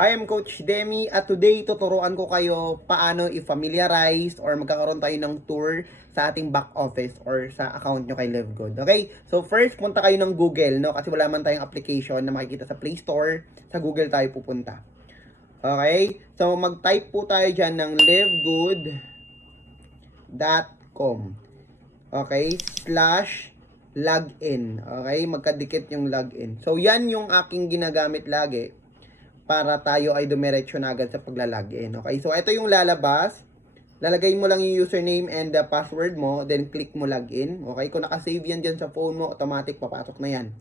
Hi, I'm Coach Demi at today tuturuan ko kayo paano i-familiarize or magkakaroon tayo ng tour sa ating back office or sa account nyo kay LiveGood. Okay? So first, punta kayo ng Google, no? Kasi wala man tayong application na makikita sa Play Store. Sa Google tayo pupunta. Okay? So mag-type po tayo dyan ng livegood.com. Okay? /login. Okay? Magkadikit yung login. So yan yung aking ginagamit lagi para tayo ay dumiretso na agad sa paglalagin. Okay? So, ito yung lalabas. Lalagay mo lang yung username and the password mo. Then, click mo login. Okay? Kung nakasave yan dyan sa phone mo, automatic papasok na yan.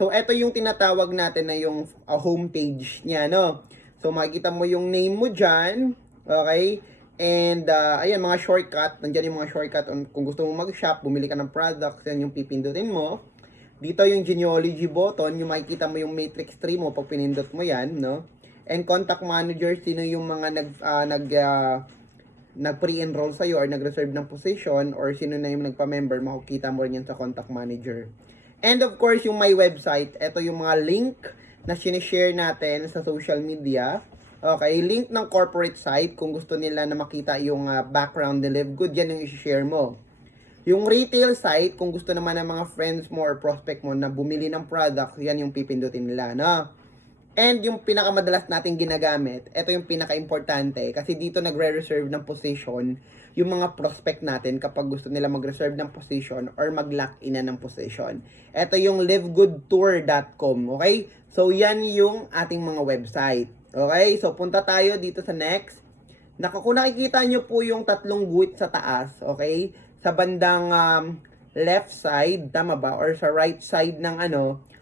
So, ito yung tinatawag natin na yung home page niya, no? So, makikita mo yung name mo dyan. Okay? And, ayan, mga shortcut. Nandyan yung mga shortcut. Kung gusto mo mag-shop, bumili ka ng products, yan yung pipindutin mo. Dito yung genealogy button, yung makikita mo yung matrix tree mo pag pinindot mo yan, no? And contact manager, sino yung mga nag pre-enroll sa'yo or nag-reserve ng position or sino na yung nagpa-member, makikita mo rin yan sa contact manager. And of course, yung my website, ito yung mga link na sinishare natin sa social media. Okay, link ng corporate site kung gusto nila na makita yung background ni LiveGood, yan yung i-share mo. Yung retail site, kung gusto naman ng mga friends mo or prospect mo na bumili ng product, yan yung pipindutin nila, no? And yung pinakamadalas nating ginagamit, ito yung pinaka-importante kasi dito nagre-reserve ng position yung mga prospect natin kapag gusto nila mag-reserve ng position or mag-lock in na ng position. Ito yung livegoodtour.com, okay? So, yan yung ating mga website. Okay? So, punta tayo dito sa next. Kung nakikita nyo po yung tatlong guhit sa taas, okay? Sa bandang left side, tama ba? Or sa right side ng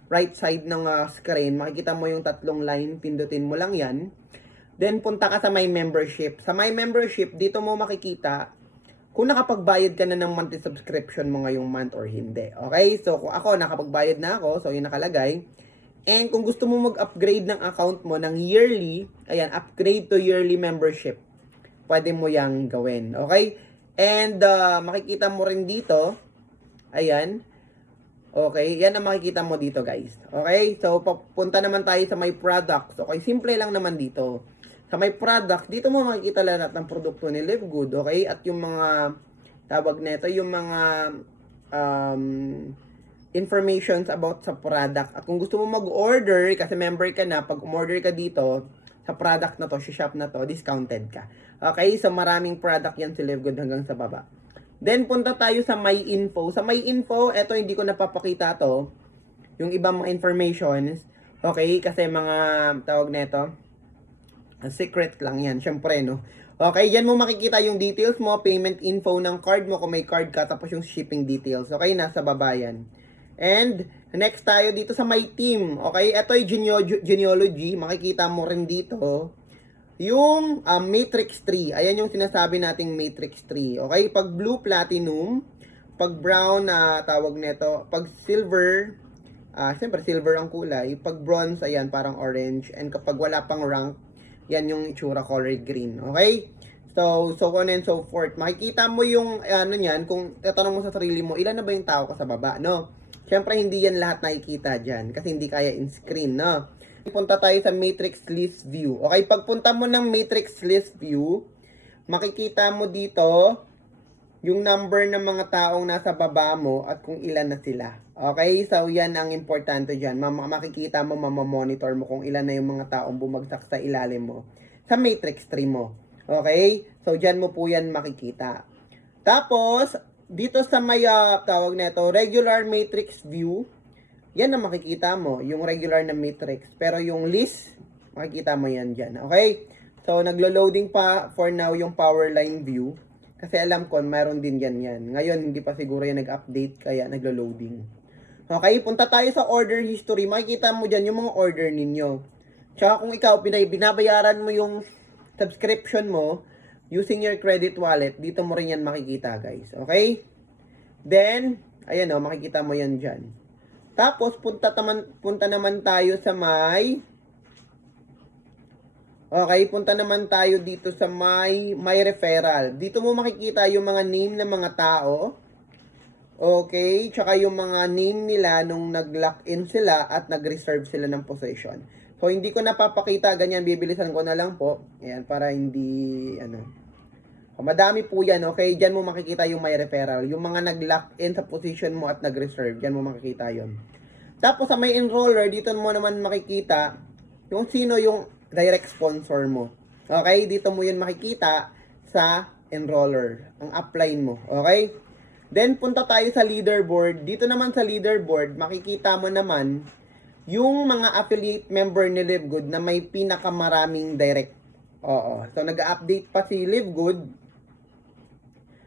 right side ng screen, makikita mo yung tatlong line, pindutin mo lang yan. Then, punta ka sa My Membership. Sa My Membership, dito mo makikita kung nakapagbayad ka na ng monthly subscription mo ngayong month or hindi. Okay? So, kung ako, nakapagbayad na ako, so yun nakalagay. And kung gusto mo mag-upgrade ng account mo ng yearly, ayan, upgrade to yearly membership. Pwede mo yang gawin. Okay? And makikita mo rin dito, ayan, okay, yan ang makikita mo dito guys. Okay, so papunta naman tayo sa my products. Okay, simple lang naman dito. Sa my product, dito mo makikita lahat ng produkto ni LiveGood. Okay, at yung mga, tawag nito, yung mga informations about sa product. At kung gusto mo mag-order, kasi member ka na, pag umorder ka dito, sa product na to, sa shop na to, discounted ka. Okay, so maraming product yan si LiveGood hanggang sa baba. Then, punta tayo sa My Info. Sa My Info, eto hindi ko napapakita to. Yung ibang mga informations. Okay, kasi mga tawag nito, secret lang yan, syempre, no? Okay, yan mo makikita yung details mo, payment info ng card mo kung may card ka, tapos yung shipping details. Okay, nasa baba yan. And, next tayo dito sa My Team. Okay, ito ay genealogy. Makikita mo rin dito yung matrix tree. Ayan yung sinasabi nating matrix tree. Okay, pag blue, platinum. Pag brown, tawag nito. Pag silver, siyempre silver ang kulay. Pag bronze, ayan, parang orange. And kapag wala pang rank, yan yung itsura color green. Okay? So on and so forth. Makikita mo yung, niyan, kung tatanong mo sa sarili mo, ilan na ba yung tao ka sa baba, no? Siyempre, hindi yan lahat nakikita dyan kasi hindi kaya in-screen, no? Punta tayo sa matrix list view. Okay, pagpunta mo ng matrix list view, makikita mo dito yung number ng mga taong nasa baba mo at kung ilan na sila. Okay, so yan ang importante dyan. Makikita mo, mamamonitor mo kung ilan na yung mga taong bumagsak sa ilalim mo sa matrix tree mo. Okay, so dyan mo po yan makikita. Tapos, dito sa may tawag nito, regular matrix view, yan ang makikita mo, yung regular na matrix. Pero yung list, makikita mo yan dyan. Okay? So, naglo-loading pa for now yung power line view. Kasi alam ko, meron din yan. Ngayon, hindi pa siguro yan nag-update, kaya naglo-loading. Okay? Punta tayo sa order history. Makikita mo dyan yung mga order ninyo. Tsaka kung ikaw, binabayaran mo yung subscription mo, using your credit wallet, dito mo rin yan makikita, guys. Okay? Then, ayan o, makikita mo yan dyan. Tapos, punta naman tayo sa punta naman tayo dito sa my referral. Dito mo makikita yung mga name ng mga tao. Okay? Tsaka yung mga name nila nung nag-lock in sila at nag-reserve sila ng position. So, hindi ko napapakita, ganyan, bibilisan ko na lang po. Ayan, para hindi, madami po yan, okay? Diyan mo makikita yung my referral. Yung mga nag-lock in sa position mo at nag-reserve, diyan mo makikita yon. Tapos, sa may enroller, dito mo naman makikita yung sino yung direct sponsor mo. Okay? Dito mo yun makikita sa enroller, ang upline mo. Okay? Then, punta tayo sa leaderboard. Dito naman sa leaderboard, makikita mo naman yung mga affiliate member ni Livegood na may pinakamaraming direct. Oo. So, nag-update pa si Livegood.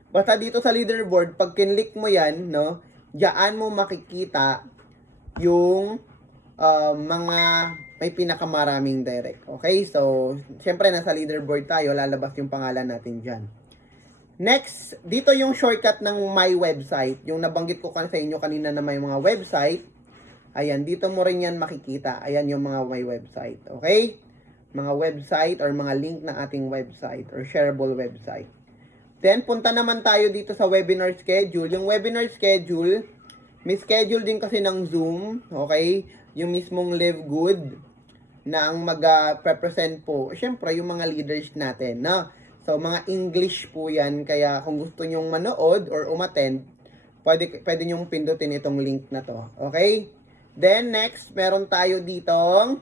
Basta dito sa leaderboard, pag kinlik mo yan, no, diyan mo makikita yung mga may pinakamaraming direct. Okay? So, syempre, nasa leaderboard tayo, lalabas yung pangalan natin dyan. Next, dito yung shortcut ng my website. Yung nabanggit ko sa inyo kanina na may mga website. Ayan, dito mo rin yan makikita. Ayan yung mga my website. Okay? Mga website or mga link ng ating website or shareable website. Then, punta naman tayo dito sa webinar schedule. Yung webinar schedule, may schedule din kasi ng Zoom. Okay? Yung mismong Live Good na ang mag-represent po. Siyempre, yung mga leaders natin. No? So, mga English po yan. Kaya kung gusto nyong manood or umattend, pwede nyong pindutin itong link na to. Okay? Then, next, meron tayo ditong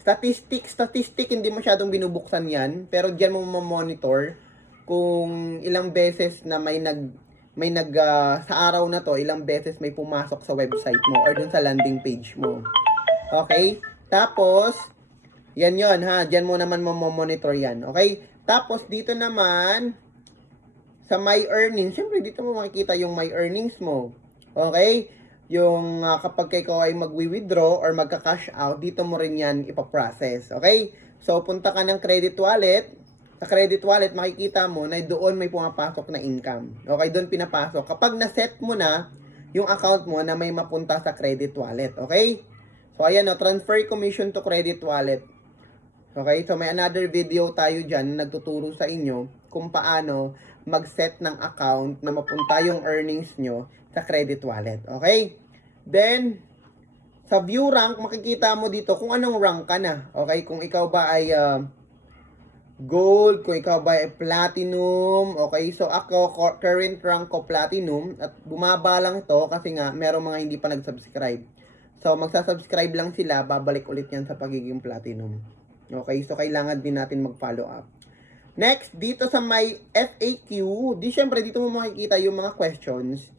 statistic, hindi masyadong binubuksan yan. Pero dyan mo monitor kung ilang beses na sa araw na to, ilang beses may pumasok sa website mo or dun sa landing page mo. Okay? Tapos, yan yon ha. Dyan mo naman monitor yan. Okay? Tapos, dito naman, sa my earnings, syempre dito mo makikita yung my earnings mo. Okay? Yung kapag ikaw ay magwi-withdraw or magka-cash out, dito mo rin yan ipaprocess. Okay? So, punta ka ng credit wallet. Sa credit wallet, makikita mo na doon may pumapasok na income. Okay? Doon pinapasok. Kapag na-set mo na yung account mo na may mapunta sa credit wallet. Okay? So, ayan o, transfer commission to credit wallet. Okay? So, may another video tayo dyan na nagtuturo sa inyo kung paano mag-set ng account na mapunta yung earnings nyo sa credit wallet. Okay? Then, sa view rank, makikita mo dito kung anong rank ka na. Okay? Kung ikaw ba ay gold, kung ikaw ba ay platinum. Okay? So, ako, current rank ko platinum. At bumaba lang to kasi nga, merong mga hindi pa nag-subscribe. So, magsasubscribe lang sila, babalik ulit yan sa pagiging platinum. Okay? So, kailangan din natin mag-follow up. Next, dito sa may FAQ, syempre dito mo makikita yung mga questions.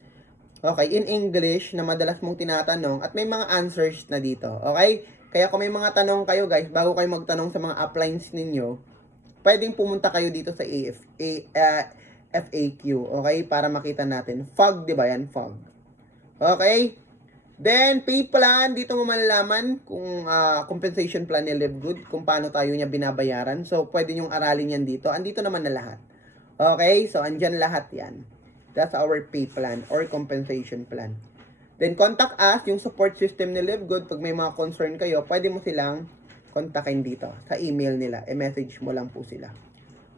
Okay, in English na madalas mong tinatanong at may mga answers na dito. Okay? Kaya kung may mga tanong kayo guys, bago kayo magtanong sa mga uplines ninyo, pwedeng pumunta kayo dito sa FAQ. Okay? Para makita natin. FOG, di ba yan? FOG. Okay? Then, pay plan, dito mo malalaman kung compensation plan ni Livegood, kung paano tayo niya binabayaran. So, pwede nyong aralin yan dito. Andito naman na lahat. Okay? So, andyan lahat yan. That's our pay plan or compensation plan. Then, contact us, yung support system ni Livegood. Pag may mga concern kayo, pwede mo silang kontakin dito sa email nila. E-message mo lang po sila.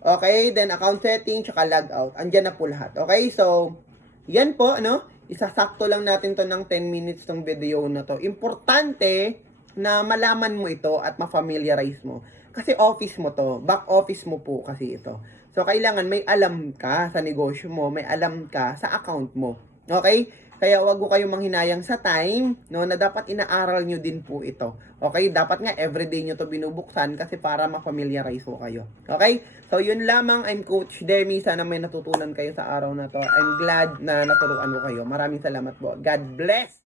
Okay? Then, account setting, tsaka logout. Andyan na po lahat. Okay? So, yan po, ano? Isasakto lang natin to ng 10 minutes tong video na to. Importante na malaman mo ito at ma-familiarize mo. Kasi office mo to. Back office mo po kasi ito. So, kailangan may alam ka sa negosyo mo, may alam ka sa account mo. Okay? Kaya wag ko kayong manghinayang sa time, no, na dapat inaaral nyo din po ito. Okay? Dapat nga everyday nyo to binubuksan kasi para ma-familiarize ko kayo. Okay? So, yun lamang. I'm Coach Demi. Sana may natutunan kayo sa araw na to. I'm glad na naturuan ko kayo. Maraming salamat po. God bless!